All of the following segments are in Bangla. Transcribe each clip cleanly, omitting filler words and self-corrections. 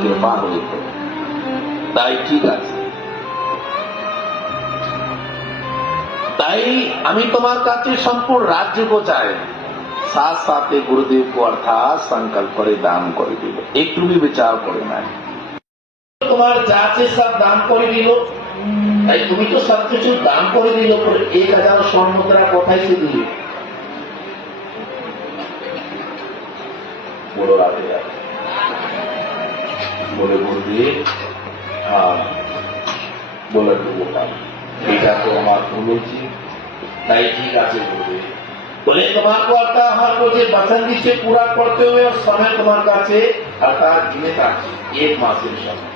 কৃপা হইত। তাই ঠিক আছে, তাই আমি তোমার কাছে সম্পূর্ণ রাজ্য को চাই, साथ साथ गुरुदेव को अर्थात संकल्प करे दान করে দিল। একটু বিচার করে নাই, তোমার যা আছে সব দান করে দিল। তাই তুমি তো সবকিছু দান করে দিল, 1000 স্বর্ণ মুদ্রা কোথায় সে দিল? বড় রাতে বলে গুরুদেব বলে দেবো, এটা তো আমার ভুল হয়েছে। তাই ঠিক আছে গুরুদেব, बोले तुम्हारे अर्थात हमारे को जो वचन से पूरा करते हुए और समय तुम्हारे काছে अर्थात जीने का 1 मासेर समय।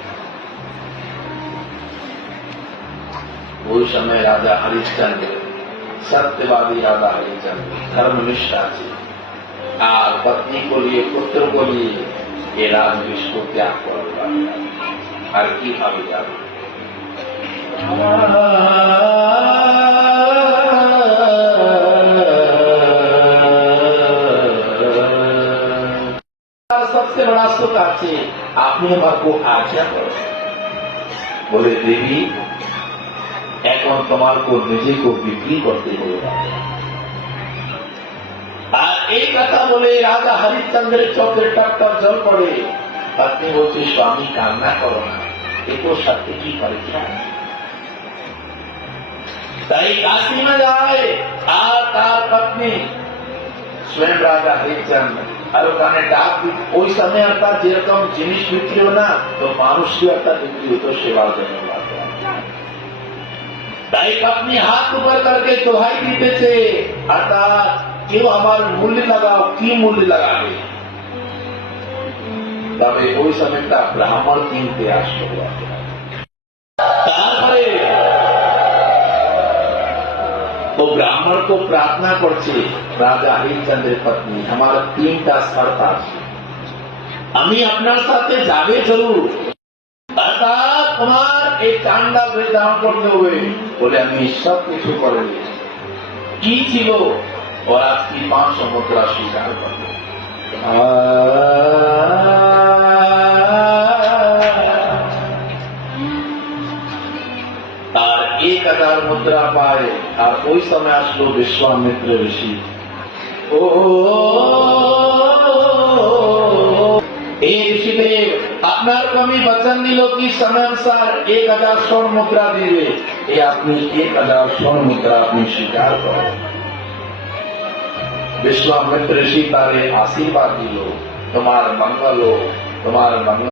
ওই समय राजा हरिश्चंद्र सत्यवादी राजा हरिश्चंद्र धर्मनिष्ठा थे और पत्नी को लिए पुत्र को लिए ये राजवेश को त्याग कर और की भावी जाए सबसे बड़ा सुख আছে আপনি আমাকে আজ্ঞা করেন। বলে দেবী এখন তোমার को নিজেকে বিক্রি করতে হবে। আর এই কথা বলে রাজা হরিশ্চন্দ্রের চোখের টপটপ জল পড়ে। পত্নী বলছে স্বামী কান্না করো না, একটু সত্যি কি করে। তাই কাশী में যায় আর তার পত্নী स्वयं राजा हरिश्चंद्र আর ওখানে ডাক ওই সময় অর্থাৎ যেরকম জিনিস বিক্রি হতো না, তো মানুষই অর্থাৎ বিক্রি হতো সেবার জন্য। তাই আপনি হাত উপর করকে দোহাই দিতেছে অর্থাৎ কেউ আমার মূল্য লাগাও, কি মূল্য লাগাবে। তবে ওই সময়টা ব্রাহ্মণ কিনতে আসলো। তারপরে तो ब्राह्मण को प्रार्थना करছে राजा हरिश्चंद्र पत्नी हमारा 3টা शर्त আছে, আমি আপনার সাথে যাবে জরুর, অর্থাৎ তোমার এই কান্ডা বিধান করতে হবে। বলে আমি সব কিছু করে দিয়েছি। কি ছিল? ওরা 500 মুদ্রা স্বীকার করবে। আর 1000 মুদ্রা পায়। আর ওই সময় আসলো বিশ্বামিত্র ঋষি। এই ঋষিদেব আপনার কমি বচন দিল কি সময় অনুসার 1000 স্বর্ণ মুদ্রা দিবে, এই আপনি 1000 স্বর্ণ মুদ্রা আপনি স্বীকার করেন। বিশ্বামিত্র ঋষি তারে আশীর্বাদ দিল, তোমার মঙ্গল, তোমার মঙ্গল।